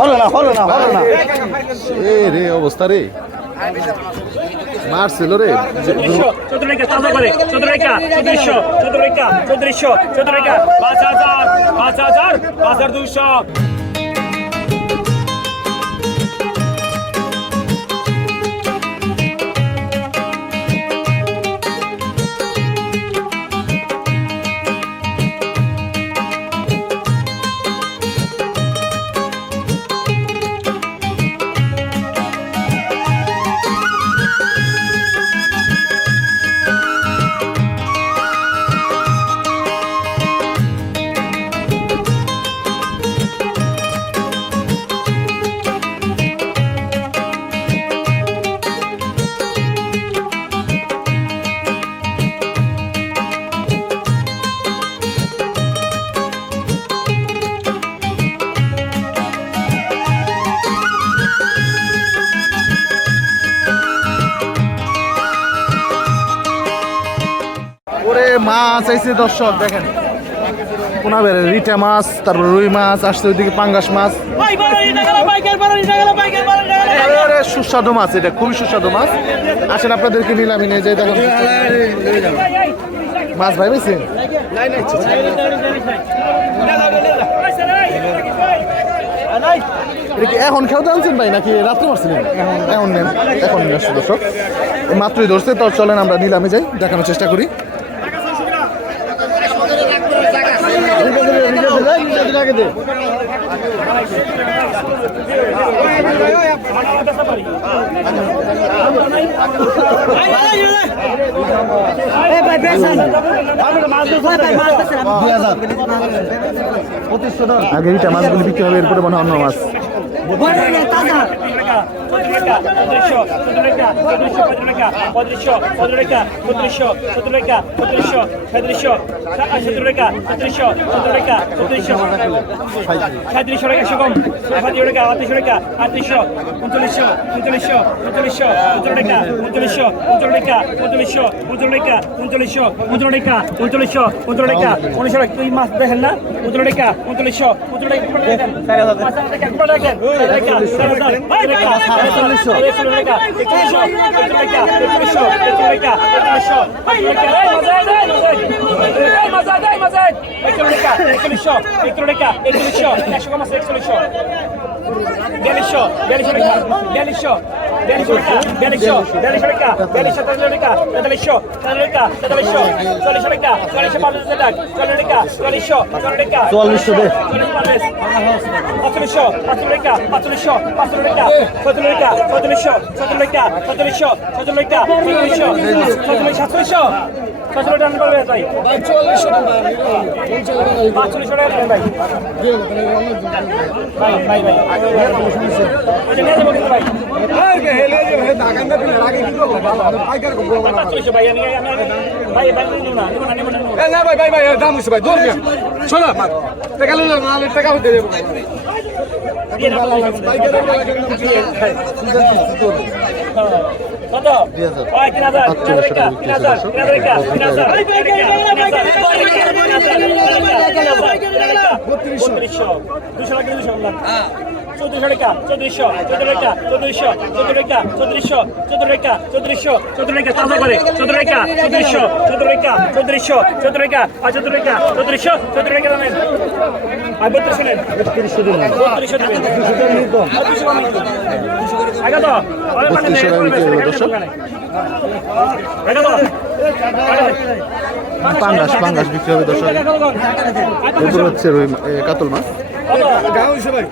হলো না হলো না হলো না। এ রে অবস্থা রে। মারছিল রে। চতুর্রেখা তাজা করে। চতুর্রেখা চতুর্শো চতুর্রেখা চতুর্শো চতুর্রেখা পাঁচ হাজার পাঁচ হাজার পাঁচ হাজার দুইশো। আইছে দর্শক, দেখেন। কোনা বেড়ে রিটা মাছ, তারপর রুই মাছ, আসছে ওইদিকে পাঙ্গাস মাছ। সুস্বাদু মাছ এটা, খুবই সুস্বাদু মাছ। আসেন, আপনাদেরকে নিলামি নিয়ে যাই দেখেন। মাছ ভাই কি এখন খেলতে আনছেন ভাই নাকি রাত্রে মারছিলেন? এখন নেন, এখন নিয়ে আসছে দর্শক। মাত্রই ধরছে, তো চলেন আমরা নিলামে যাই দেখানোর চেষ্টা করি। আগে এইটা মাছগুলি বিক্রি হবে এরপরে মনে হয় অন্য মাছ। সাঁত্রিশশো টাকা কম সাঁত্রিশশো টাকা আটত্রিশশো টাকা আটত্রিশশো উনচল্লিশশো উনচল্লিশশো উনচল্লিশশো উনচল্লিশ টাকা উনচল্লিশশো উনচল্লিশ টাকা উনচল্লিশশো উনচল্লিশ টাকা উনচল্লিশশো উনচল্লিশ টাকা উনচল্লিশশো উনচল্লিশ টাকা উনিশশো টাকা তুই মাছ দেখেন না উনচল্লিশ টাকা উনচল্লিশশো উনচল্লিশ টাকা বিয়াল্লিশশো বিয়াল্লিশশো টাকা বিয়াল্লিশশো চল্লিশশো পাঁচচল্লিশশো পাঁচচল্লিশশো পাঁচচল্লিশ টাকা ছচল্লিশ টাকা ছচল্লিশশো ছচল্লিশ টাকা ছচল্লিশশো ছচল্লিশ টাকা ছচল্লিশশো ছচল্লিশ সাতচল্লিশশো ছচল্লিশ টাকা করবে তাই পাঁচচল্লিশশো টাকা দেবেন ভাই। ভাই ভাই ভাই। ভাই পাঁচচল্লিশশো ভাই ভাই ভাই ভাই ভাই ভাই দাম হচ্ছে ভাই দৌড় শোনো, টাকা টাকা হতে দেবো। দুশো টাকা, দুশো বললাম। চৌত্রিশশো টাকা, চৌত্রিশশো, চৌত্রিশ টাকা, চৌত্রিশশো, চৌত্রিশ টাকা, চৌত্রিশশো, চৌত্রিশ টাকা, চৌত্রিশশো, চৌত্রিশ টাকা, তাজা করে, চৌত্রিশ টাকা, চৌত্রিশশো, চৌত্রিশ টাকা, চৌত্রিশশো, চৌত্রিশ টাকা, আর চৌত্রিশ টাকা, চৌত্রিশশো, চৌত্রিশ টাকা নেন। আর বত্রিশশো নেন। বত্রিশশো দিবেন। আর দুশো আগে তো, ওরা মানে বত্রিশশো টাকা বিক্রি হবে দর্শক আগে তো। পাঙ্গাস পাঙ্গাস বিক্রি হবে দর্শক এরপর হচ্ছে রুই কাতল মাছ গাও হচ্ছে ভাই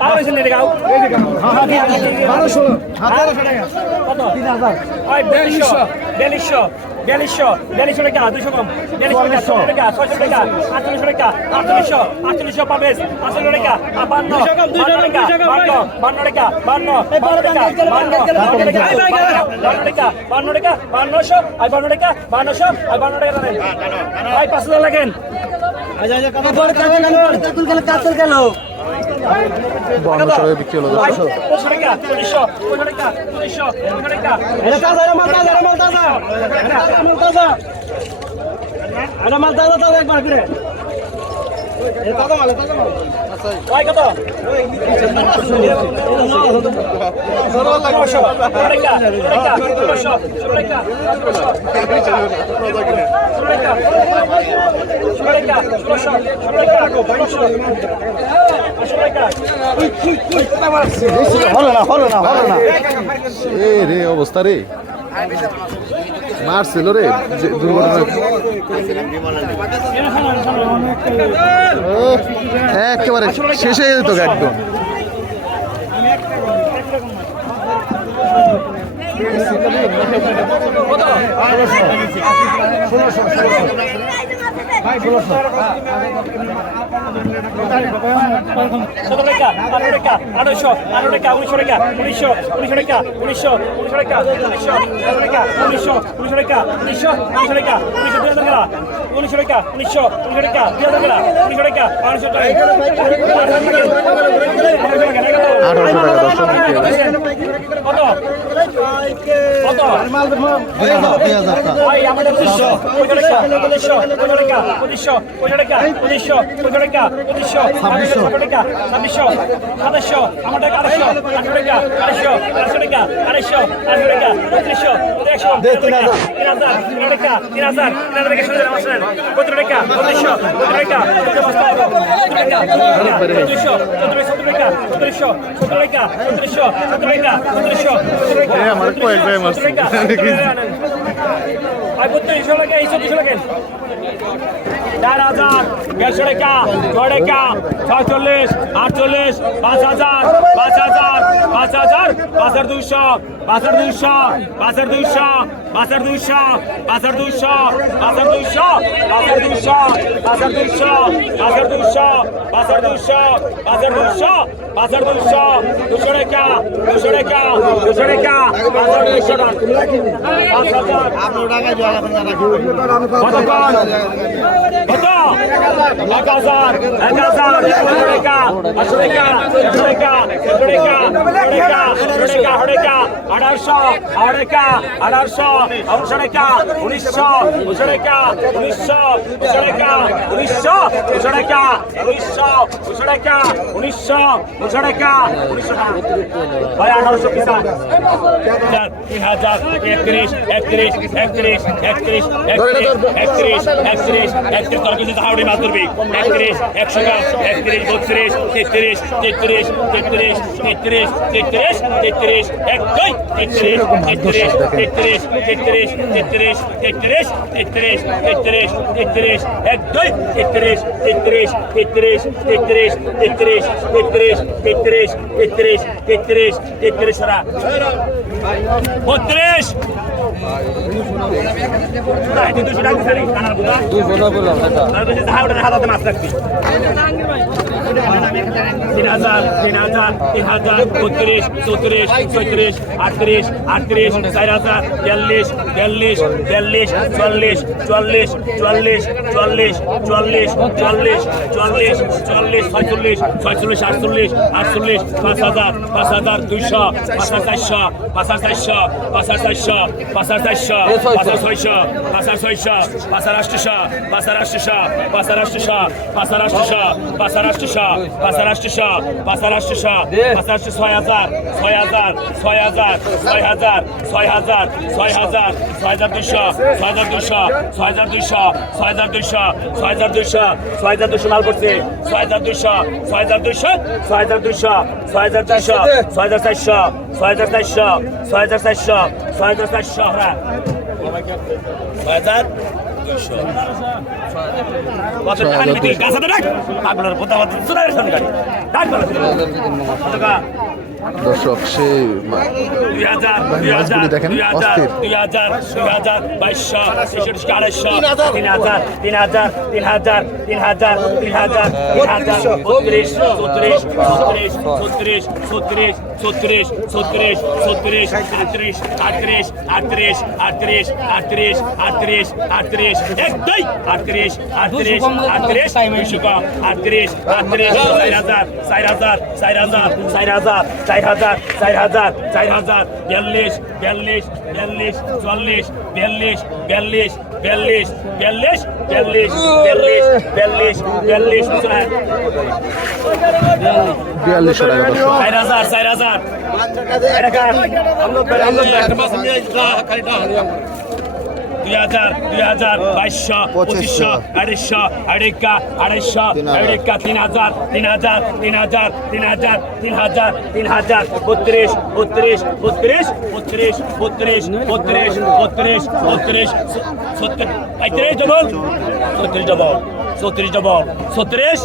তাও হয়েছে না এটা গাও? বারোশো কত? ওই বিয়াল্লিশশো, বিয়াল্লিশশো, বিয়াল্লিশশো, বিয়াল্লিশশো টাকা, দুইশো কম। বিয়াল্লিশশো টাকা, ছয়শো টাকা, টাকা, আটচল্লিশশো টাকা, আটচল্লিশশো, আটচল্লিশশো পাবেস, আটচল্লিশ টাকা, বান্ন, বান্ন টাকা, বান্ন, টাকা, বান্ন, বান্ন টাকা, বান্ন, বান্ন টাকা, বান্ন টাকা, বান্নশো, আর বান্ন টাকা, বান্নশো, আর বান্ন টাকা ভাই, পাঁচ হাজার লাগেন। বান্ন টাকা বিক্রি হলো ভাই, দর্শক দাদা টাকা, চল্লিশশো, পনেরো হলো না হলো না হলো না। রে অবস্থা রে। মারছিল রে দুর্ঘটনা একেবারে শেষে যেত একদম। ষোলোশো। সতেরো টাকা আঠারো টাকা আঠারোশো, আঠারো টাকা উনিশশো টাকা উনিশশো উনিশশো টাকা উনিশশো উনিশশো টাকা উনিশশো আঠারো টাকা উনিশশো উনিশশো টাকা উনিশশো উনিশশো টাকা উনিশশো, দুই হাজার টাকা উনিশশো টাকা উনিশশো উনিশশো টাকা দুই হাজার টাকা উনিশশো টাকা পাঁচশো টাকা আঠারোশো টাকা হবে। কত কত উনিশশো পঁচিশ টাকা পঁচিশ টাকা পঁচিশ টাকা পঁচিশশো ছাব্বিশশো টাকা ছাব্বিশশো সাতাশশো আমার টাকা আড়াইশো আটশো টাকা আড়াইশো আড়াইশো টাকা আড়াইশো আড়াইশো টাকা পঁয়ত্রিশশো একশো তিন হাজার তিন টাকা তিন হাজার তিন হাজার পঁয়ত্রিশ টাকা পঁচিশশো পঁচিশ টাকা চৌত্রিশশো চৌত্রিশ সত্তর টাকা চৌত্রিশশো সত্তর টাকা চৌত্রিশশো সত্তর টাকা চৌত্রিশশো সত্তর টাকা। আর বত্রিশশো টাকা এই চব্বিশশো টাকা চার হাজার দেড়শো টাকা ছয় টাকা ছয়চল্লিশ আটচল্লিশ পাঁচ হাজার পাঁচ হাজার পাঁচ হাজার পাঁচ হাজার দুইশো পাঁচ হাজার দুইশো পাঁচ হাজার দুইশো পাঁচ হাজার দুইশো পাঁচ হাজার দুইশো পাঁচ হাজার দুইশো পাঁচ হাজার দুইশো পাঁচ হাজার দুইশো পাঁচ হাজার দুইশো পাঁচ হাজার দুইশো পাঁচ হাজার দুইশো দুশো টাকা দুশো টাকা দুশো টাকা পাঁচ হাজার দুইশো টাকা পাঁচ হাজার কতক্ষণ কত এক হাজার এক হাজার টাকা একশো টাকা একশো টাকা একশো টাকা আঠারোশো আঠারো টাকা আঠারোশো টাকা উনিশশো টাকা উনিশশো টাকা উনিশশো টাকা উনিশশো টাকা উনিশশো টাকা উনিশশো ভাই আঠারোশো পিসা তিন হাজার একত্রিশ একত্রিশ একত্রিশ একত্রিশ একত্রিশ একত্রিশ একত্রিশ একত্রিশ মাছ ধরবি একত্রিশ একশো একত্রিশ বত্রিশ তেত্রিশ তেত্রিশ তেত্রিশ তেত্রিশ তেত্রিশ তেত্রিশ এক দুই তেত্রিশ তেত্রিশ তেত্রিশ তেত্রিশ তেত্রিশ তেত্রিশ তেত্রিশ তেত্রিশ তেত্রিশ এক দুই তেত্রিশ তেত্রিশ তেত্রিশ তেত্রিশ তেত্রিশ তেত্রিশ তেত্রিশ তেত্রিশ তেত্রিশ তেত্রিশ বত্রিশ দুশো টাকা তিন হাজার তিন হাজার তিন হাজার বত্রিশ চৌত্রিশ ছয়ত্রিশ আটত্রিশ আটত্রিশ চার হাজার বিয়াল্লিশ বিয়াল্লিশ বিয়াল্লিশ চুয়াল্লিশ চুয়াল্লিশ চুয়াল্লিশ চুয়াল্লিশ চুয়াল্লিশ চুয়াল্লিশ চুয়াল্লিশ চুয়াল্লিশ ছয়চল্লিশ ছয়চল্লিশ আটচল্লিশ আটচল্লিশ পাঁচ হাজার পাঁচ হাজার দুইশো পাঁচ হাজার চারশো পাঁচ হাজার চারশো পাঁচ হাজার চারশো পাঁচ হাজার চারশো পাঁচ হাজার ছয়শো পাঁচ হাজার ছয়শো পাঁচ হাজার আটশো পাঁচ হাজার আটশো পাঁচ হাজার আটশো পাঁচ হাজার আটশো পাঁচ হাজার আটশো পাঁচ হাজার আটশো পাঁচ হাজার ছয় হাজার ছয় হাজার ছয় হাজার ছয় হাজার ছয় হাজার ছয় হাজার ছয় হাজার দুশো ছয় হাজার দুশো ছয় হাজার দুশো ছয় হাজার দুশো ছয় হাজার দুশো ছয় হাজার দুশো মাল করছে ছয় হাজার দুশো ছয় হাজার দুশো ছয় হাজার দুশো ছয় হাজার দুশো ছয় হাজার চারশো ছয় হাজার চারশো ছয় হাজার চারশো ছয় হাজার চারশো হ্যাঁ ছয় হাজার দর্শক সে মাছগুলি দেখেন অস্থির দুই হাজার দুই হাজার বাইশশো ছেষট্টি আড়াইশো তিন হাজার তিন হাজার তিন হাজার তিন হাজার তিন হাজার তিন হাজার বত্রিশ চৌত্রিশ চৌত্রিশ চৌত্রিশ চৌত্রিশ ছত্রিশ, ছত্রিশ, ছত্রিশ, আটত্রিশ, আটত্রিশ, আটত্রিশ, আটত্রিশ, আটত্রিশ, আটত্রিশ, আটত্রিশ, এক, দুই, আটত্রিশ, আটত্রিশ, আটত্রিশ, দুইশো কম, আটত্রিশ, আটত্রিশ, চার হাজার, চার হাজার, চার হাজার, চার হাজার, চার হাজার, চার হাজার, চার হাজার, বিয়াল্লিশ, বিয়াল্লিশ, বিয়াল্লিশ, চুয়াল্লিশ, বিয়াল্লিশ, বিয়াল্লিশ, বিয়াল্লিশ বিয়াল্লিশ বিয়াল্লিশ বিয়াল্লিশ বিয়াল্লিশ বিয়াল্লিশ দর্শক চার হাজার চার হাজার? দুই হাজার দুই হাজার বাইশশো পঁচিশশো। আড়াইশো আড়াইকা আড়াইশো আড়াইকা তিন হাজার তিন হাজার তিন হাজার তিন হাজার তিন হাজার তিন হাজার বত্রিশ বত্রিশ বত্রিশ বত্রিশ বত্রিশ বত্রিশ বত্রিশ বত্রিশ সত্তর পঁয়ত্রিশ ডবল ছত্রিশ ডবল ছত্রিশ ডবল ছত্রিশ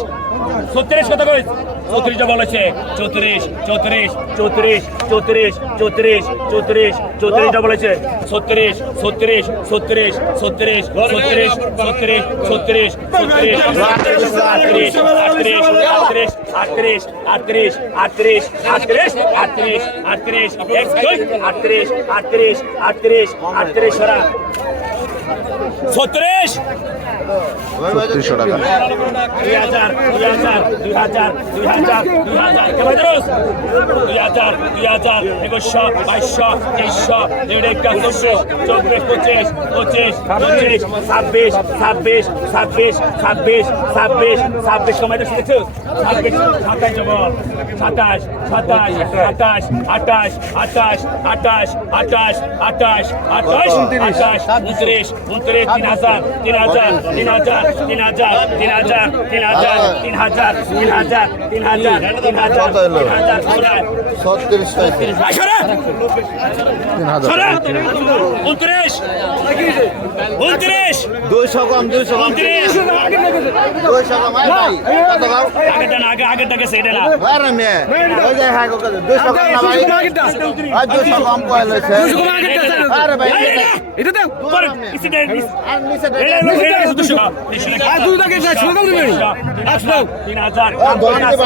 ছত্রিশ কত কইস? চৌত্রিশ ডবল আছে চৌত্রিশ চৌত্রিশ চৌত্রিশ চৌত্রিশ চৌত্রিশ চৌত্রিশ চৌত্রিশ ডবল আছে ছত্রিশ ছত্রিশ ছত্রিশ ছত্রিশ ছত্রিশ ছত্রিশ ছত্রিশ ছত্রিশ আটত্রিশ আটত্রিশ আটত্রিশ আটত্রিশ আটত্রিশ আটত্রিশ আটত্রিশ আটত্রিশ এক দুই আটত্রিশ আটত্রিশ আটত্রিশ আটত্রিশ সরা ছত্রিশ। ছত্রিশশো টাকা। দুই হাজার দুই হাজার দুই হাজার দুই হাজার দুই হাজার। কেমন দুই হাজার দুই হাজার একুশশো বাইশশো তেইশশো দেড় একাশশো চব্বিশ পঁচিশ পঁচিশ পঁচিশ ছাব্বিশ ছাব্বিশ ছাব্বিশ ছাব্বিশ ছাব্বিশ ছাব্বিশ। কমাই দিচ্ছি দেখছ ছাব্বিশ সাতাশ জবর সাতাশ সাতাশ আঠাশ আঠাশ আঠাশ আঠাশ আঠাশ আঠাশ আঠাশ উনত্রিশ উনত্রিশ তিন হাজার তিন হাজার তিন হাজার তিন হাজার তিন হাজার তিন হাজার তিন হাজার তিন হাজার তিন হাজার তিন হাজার তিন হাজার ছত্রিশ তিন হাজার উনত্রিশ উনত্রিশ। দুইশো কম দুইশো কম উনত্রিশ। দুইশো কম আগেরটা না আগে আগেরটা গেছে এটা না। আরে মেয়ে ওই যে হ্যাঁ কত দুইশো কম না ভাই আর দুইশো কম কয় লইছে। দুইশো কম আগেরটা আরে ভাই এটা দাও উপর ইসে দে আর নিচে দে এই লোক এই দুইশো। কম আর দুই দাগে যা ছিল দাও তুমি আচ্ছা দাও। 3000 3200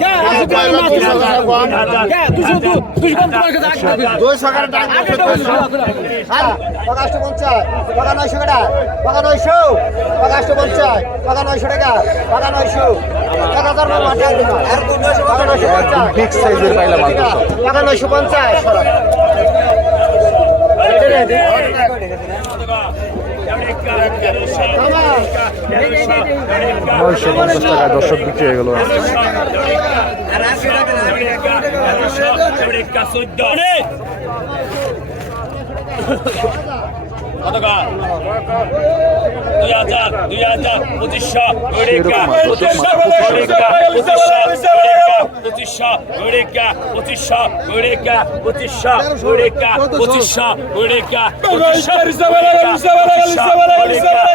কে 200 200 200 কম তোমার কাছে 200 টাকা 250 আর 50 পঞ্চাশ। পকা নয়শো টাকা পকা নয়শো পকাশটো পঞ্চাশ পকা নয়শো টাকা পকা নয়শো এক হাজার আর পকা নয়শো পঞ্চাশ নয়শো পঞ্চাশ নয়শো পঞ্চাশ টাকায় দর্শক বিক্রি হয়ে গেল গতকাল দুই হাজার দুই হাজার পঁচিশশো আমেরিকা পঁচিশশো আমেরিকা পঁচিশশো পঁচিশশো আমেরিকা পঁচিশশো আমেরিকা পঁচিশশো আমেরিকা পঁচিশশো আমেরিকা পঁচিশশো আমেরিকা পঁচিশশো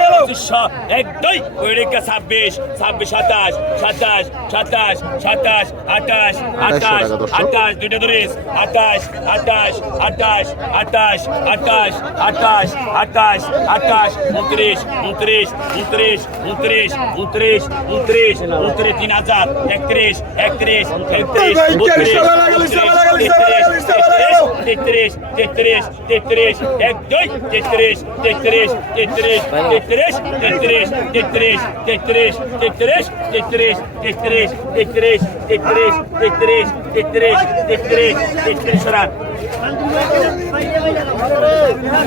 এক দুই ওইরেকা ছাব্বিশ ছাব্বিশ সাতাশ সাতাশ সাতাশ সাতাশ আঠাশ আঠাশ আঠাশ দুইটা ধরিস আঠাশ আঠাশ আঠাশ আঠাশ আঠাশ আঠাশ আঠাশ আঠাশ উনত্রিশ উনত্রিশ উনত্রিশ উনত্রিশ উনত্রিশ উনত্রিশ উনত্রিশ তিন হাজার একত্রিশ একত্রিশ একত্রিশ বত্রিশ তেত্রিশ তেত্রিশ তেত্রিশ এক দুই তেত্রিশ তেত্রিশ তেত্রিশ তেত্রিশ তেত্রিশ তেত্রিশ তেত্রিশ তেত্রিশ তেত্রিশ তেত্রিশ তেত্রিশ তেত্রিশ তেত্রিশ তেত্রিশ তেত্রিশ তেত্রিশ সরা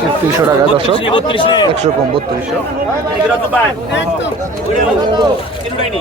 তেত্রিশশো টাকা দর্শক বত্রিশ বত্রিশ নে একশো কম বত্রিশশো এগুলো তো পায় কিনবাইনি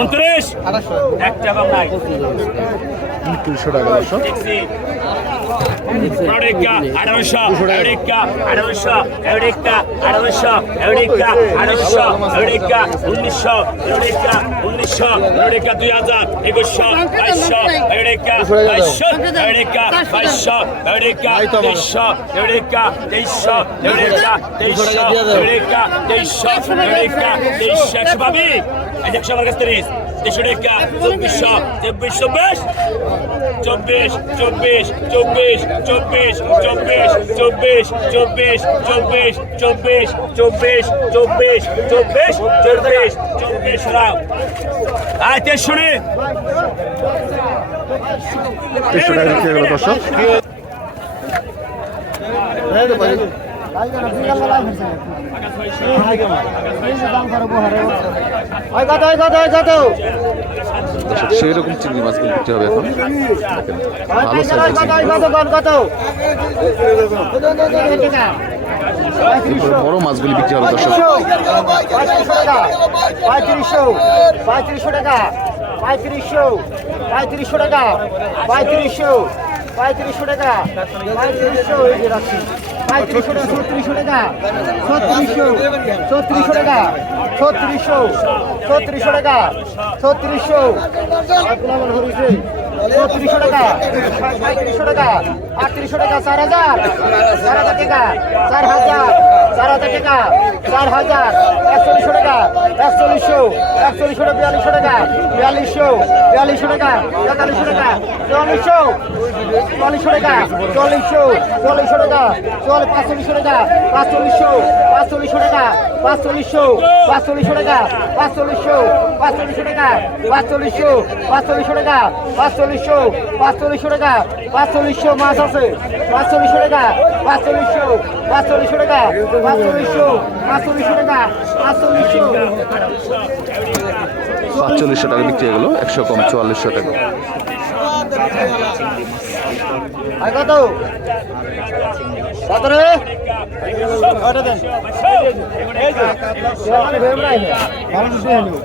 উনত্রিশ। এক টাকা নাই। উনত্রিশশো টাকা Eureka, Arusha, Eureka, Arusha, Eureka, Arusha, Eureka, Arusha, Eureka, Unisha, Eureka, Unisha, Eureka, দুই হাজার একুশশো বাইশশো Eureka, বাইশশো Eureka, বাইশশো Eureka, তেইশশো Eureka, তেইশশো Eureka, তেইশশো Eureka, তেইশশো Eureka, তেইশশো একশো পাবি একশো আমার কাছে তিরিশ দেড়শো টাকা চব্বিশশো চব্বিশশো বেশ চব্বিশ চব্বিশ চব্বিশ চব্বিশ চব্বিশ চব্বিশ চব্বিশ চব্বিশ চব্বিশ চব্বিশ চব্বিশ চব্বিশ চব্বিশ চব্বিশ রাও আয় হয়ে গেল দর্শক সেই রকম চিংড়ি মাছ বিক্রি হবে এখন বড় মাছগুলি বিক্রি হবে দর্শক পঁয়ত্রিশশো পঁয়ত্রিশশো টাকা পঁয়ত্রিশশো পঁয়ত্রিশশো টাকা পঁয়ত্রিশশো পঁয়ত্রিশশো টাকা। পঁয়ত্রিশশো এই যে টাকা, ছত্রিশশো টাকা। ছত্রিশশো ছত্রিশশো টাকা। ছত্রিশশো ছত্রিশশো টাকা। ছত্রিশশো। ছত্রিশশো টাকা। পঁয়ত্রিশশো টাকা। আটত্রিশশো টাকা, চার হাজার। চার হাজার টাকা, চার হাজার। চার হাজার টাকা, চার হাজার একচল্লিশশো টাকা, একচল্লিশশো একচল্লিশশো টাকা বিয়াল্লিশশো টাকা, বিয়াল্লিশশো বিয়াল্লিশশো টাকা, তেতাল্লিশশো টাকা, চুয়াল্লিশশো চুয়াল্লিশশো টাকা চল্লিশশো চল্লিশশো টাকা চল পাঁচচল্লিশশো টাকা, পাঁচচল্লিশশো পাঁচচল্লিশশো টাকা, পাঁচচল্লিশশো পাঁচচল্লিশশো টাকা, পাঁচচল্লিশশো পাঁচচল্লিশশো টাকা, পাঁচচল্লিশশো পাঁচচল্লিশশো টাকা, পাঁচচল্লিশশো পাঁচচল্লিশশো টাকা, পাঁচচল্লিশশো মাছ আছে, পাঁচচল্লিশশো টাকা, পাঁচচল্লিশশো পাঁচচল্লিশশো টাকা পাঁচচল্লিশশো টাকা বিক্রি হয়ে গেল একশো কম চুয়াল্লিশশো টাকা। কত? কত রে?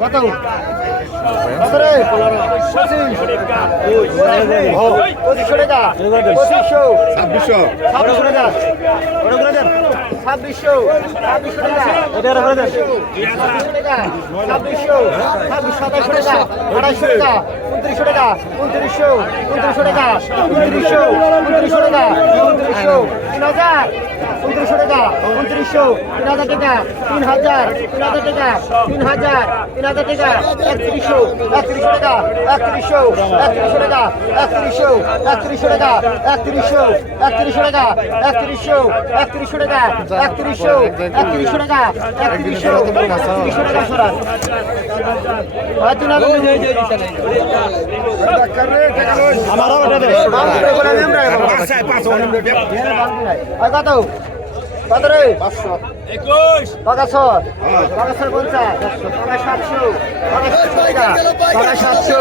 কত? আড়াইশো টাকা উনত্রিশশো টাকা উনত্রিশশো উনত্রিশশো টাকা উনত্রিশশো উনত্রিশশো টাকা উনত্রিশশো হাজার উনত্রিশশো টাকা উনত্রিশশো তিন হাজার টাকা তিন হাজার তিন হাজার টাকা তিন হাজার তিন হাজার টাকা একত্রিশশো একত্রিশশো টাকা একত্রিশশো একত্রিশশো টাকা একত্রিশশো একত্রিশশো টাকা একত্রিশশো একত্রিশশো টাকা একত্রিশশো একত্রিশশো টাকা একত্রিশশো একত্রিশশো টাকা একত্রিশশো একত্রিশশো টাকা সরান হয় আমারও কত কত রে পাঁচশো একুশ। পাঁচশো পাঁচশো পঞ্চাশ। পাঁচ সাতশো। পাঁচ সাতশো টাকা। পাঁচ সাতশো।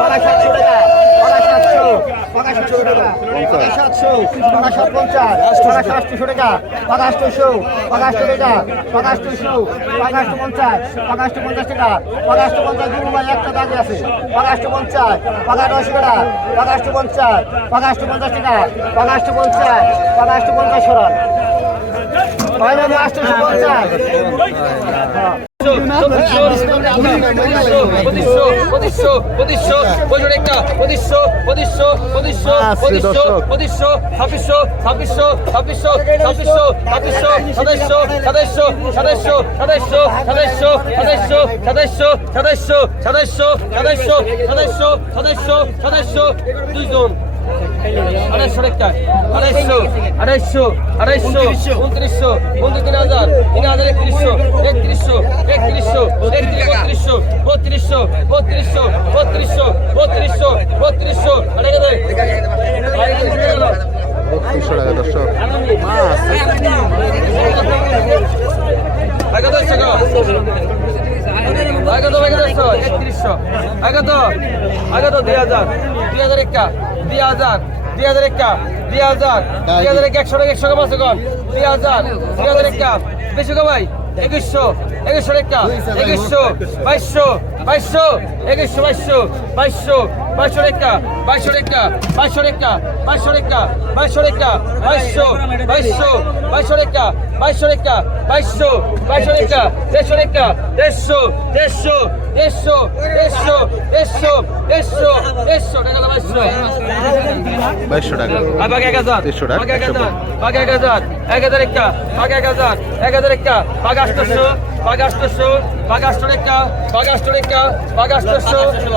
পাঁচ সাতশো টাকা। পাঁচ সাতশো। পাঁচ সাতশো টাকা। পাঁচ সাতশো। পাঁচ সাত পঞ্চাশ। পাঁচ আটশো টাকা। পাঁচ আটশো পাঁচ আটশো টাকা। পাঁচ আটশো পাঁচ আটশো পঞ্চাশ। পাঁচ আটশো পঞ্চাশ টাকা। পাঁচ আটশো পঞ্চাশ দুটো ভাই একটা দাগে আছে। পাঁচ আটশো পঞ্চাশ। পাঁচ আটশো টাকা। পঞ্চাশ। পাঁচ পঞ্চাশ টাকা। পঞ্চাশ। পাঁচ আটশো দুইজন আড়াইশো টাকা আড়াইশো আড়াইশো আড়াইশো উনত্রিশশো। উনত্রিশ তিন হাজার তিন হাজার একত্রিশশো একত্রিশশো একত্রিশশো একত্রিশ বত্রিশশো বত্রিশশো বত্রিশশো বত্রিশশো বত্রিশশো বত্রিশশো টাকা দর্শক। একত্রিশশো। আগত আগত দুই হাজার। দুই হাজার একা দুই হাজার দুই হাজার একা দুই হাজার দুই। হাজার একা একশো টাকা একশো টাকা মাসে কম। দুই হাজার দুই হাজার একা। বেশি কমাই একুশশো একুশশো টাকা। একুশশো বাইশশো বাইশশো একুশশো বাইশশো বাইশশো। বাইশোর একটা বাইশোর একটা বাইশোর একটা বাইশোর একটা বাইশোর একটা বাইশশো বাইশশো বাইশোর একটা বাইশোর একটা বাইশশো বাইশোর একটা দেড়শোর একটা দেড়শো দেড়শো দেড়শো দেড়শো দেড়শো দেড়শো দেড়শো টাকা বাইশশো বাইশশো টাকা। আগে এক হাজার। এক হাজার আগে এক এক হাজার একটা আগে এক হাজার একটা আগে আটশো। বাগাষ্টস্য বাগাষ্টরেকা বাগাষ্টরেকা বাগাষ্টস্য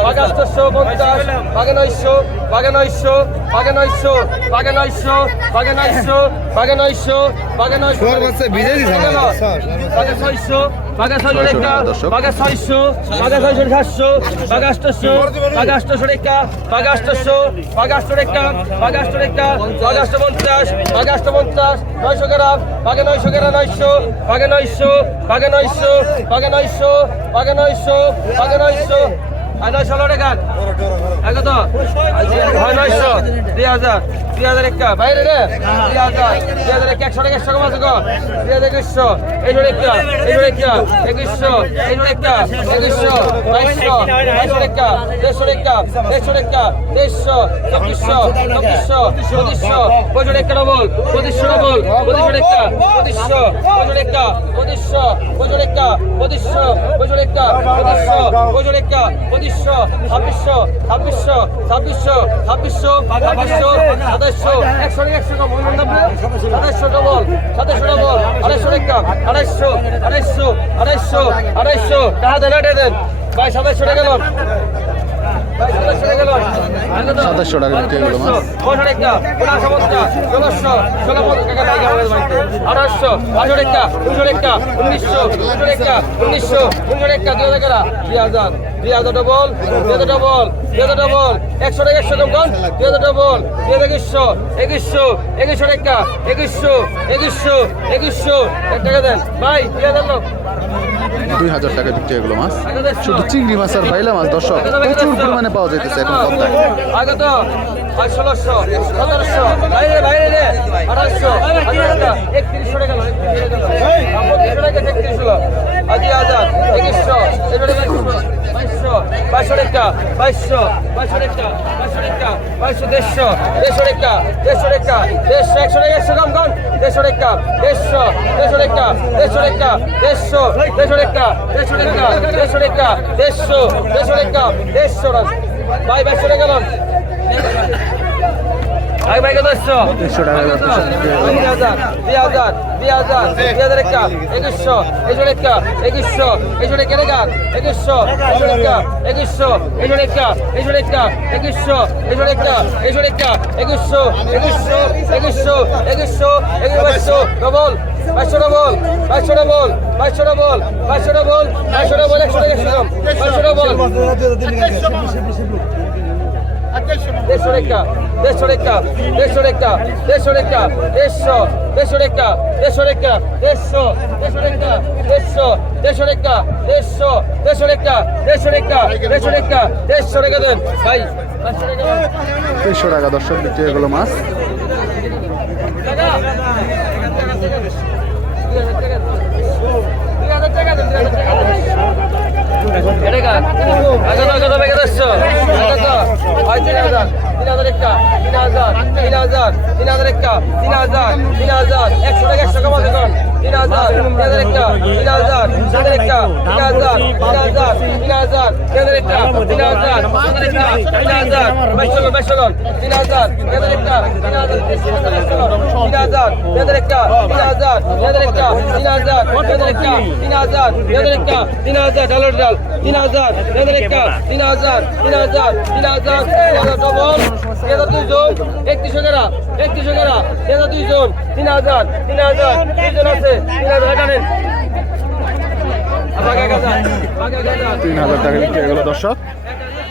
বাগাষ্টস্য বন্তাস বাগানৈশ্য paga nós show, paga nós show, paga nós show, paga nós show, paga nós show, paga nós show. você বিজে দিছ paga nós show, paga só direita, paga só isso, paga só direita, paga sto show, paga sto direita, paga sto show, paga sto direita, paga sto direita, paga sto 50, paga sto 50, 900 গ্রাম, paga 900 গ্রাম 900, paga 900, paga 900, paga 900, paga 900, paga 900, নয় ষোলো টাকা। কত? হয় নয়শো। দুই হাজার। দুই হাজার একটা। বাইরে রে। দুই হাজার। দুই হাজার একটা। একশো টাকা একশো কম আছে কম দুই হাজার একুশশো। এই ধরে একটা। এই ধরে একটা। একুশশো। এই ধরে একটা। একুশশো। বাইশশো। বাইশশো টাকা দেড়শো টাকা দেড়শো টাকা দেড়শো। চব্বিশশো। চব্বিশশো। পঁচিশশো। পঁচিশ একটা ডবল পঁচিশশো ডবল পঁচিশশো টাকা পঁচিশশো। পঁচিশ একটা। পঁচিশশো। পঁচিশ একটা। পঁচিশশো। পঁচিশ একটা। পঁচিশশো। পঁচিশ একটা। পঁচিশ ছাব্বিশশো ছাব্বিশশো ছাব্বিশশো ছাব্বিশশো ছাব্বিশশো সাতাইশশো একশো টাকা একশো কম সাতাইশশো ডবল সাতাইশশো ডবল, আড়াইশো টাকা আড়াইশো আড়াইশো আড়াইশো আড়াইশো, টাকা দেন দেন। ভাই সাতাইশশো টাকা সাতাশশো টাকা আঠারোশো আঠারো টাকা উনিশশো টাকা উনিশশো উনিশশো টাকা উনিশশো উনিশশো টাকা দুই হাজার দুই হাজার ডবল ডবল ডবল একশো টাকা, একশো কম দুই হাজার ডবল দুই একুশশো একুশশো টাকা, একুশশো একুশশো একুশশো, এক ভাই, দুই হাজার দুই হাজার টাকা বিক্রি এগুলো মাছ। শুধু চিংড়ি মাছ আর ভাইলা মাছ, দর্শক, প্রচুর পরিমাণে পাওয়া যাইতেছে এখন পদ্মায়। ষোলোশো সতেরোশো বাইরে বাইরে রে আঠাশশো। একত্রিশশো টাকা একত্রিশশো টাকা একত্রিশ হলো আর দুই হাজার একুশশো। বাইশশো বাইশশো টাকা বাইশশো। বাইশশো টাকা বাইশশো টাকা বাইশশো দেড়শো। দেড়শো টাকা দেড়শো টাকা দেড়শো একশো টাকা একশো কম কম। দেড়শো টাকা দেড়শো দেড়শো টাকা দেড়শো টাকা দেড়শো দেড়শো টাকা দেড়শো টাকা দেড়শো টাকা দেড়শো দেড়শো টাকা দেড়শো ভাই বাইশশো টাকা লন ভাই ভাই কত আসছো দেড়শো টাকা দুই হাজার দুই হাজার দুই হাজার দুই হাজার একটা একুশশো একুশশো একটা একুশশো একুশশো টাকা টাকা একুশশো একুশশো টাকা একুশশো একুশশো টাকা একুশশো টাকা একুশশো একুশশো টাকা একুশশো টাকা একুশশো একুশশো একুশশো একুশশো একুশশো ডবল বাইশশো ডবল বাইশশো ডবল বাইশশো ডবল বাইশশো ডবল বাইশশো ডবল একশো টাকা একশো ডবল দেড়শো রেখা দেড়শো রেখা দেড়শো রেখা দেড়শো রেখা দেড়শো দেড়শো রেখা দেড়শো রেখা দেড়শো দেড়শো রেখা দেড়শো দেড়শো রেখা দেড়শো দেড়শো রেখা দেড়শো রেখা দেড়শো রেখা দেড়শো রেখা দেন। ভাই পাঁচশো রেখা দেন। দেড়শো টাকা দর্শক বিক্রি এগুলো মাছ। তিন হাজার তিন হাজার তিন হাজার একশো টাকা একশো কর তিন হাজার তিন হাজার একটা তিন হাজার তিন হাজার একটা তিন হাজার তিন হাজার তিন হাজার তিন হাজার একটা তিন হাজার তিন হাজার একটা তিন হাজার বাইশশো বাইশশো লন তিন হাজার তিন হাজার একটা তিন হাজার তিন হাজার তিন হাজার একটা তিন হাজার তিন হাজার একটা তিন হাজার তিন হাজার একটা তিন হাজার তিন হাজার একটা তিন হাজার ডালার ডাল তিন হাজার তিন হাজার একটা তিন হাজার তিন হাজার তিন হাজার তিন হাজার ডবল তিন হাজার দুইজন একত্রিশশো গেরা একত্রিশশো গেরা তিন হাজার দুইজন তিন হাজার তিন হাজার দুইজন আছে তিন হাজার টাকা বিক্রি এগুলো দর্শক। এক হাজার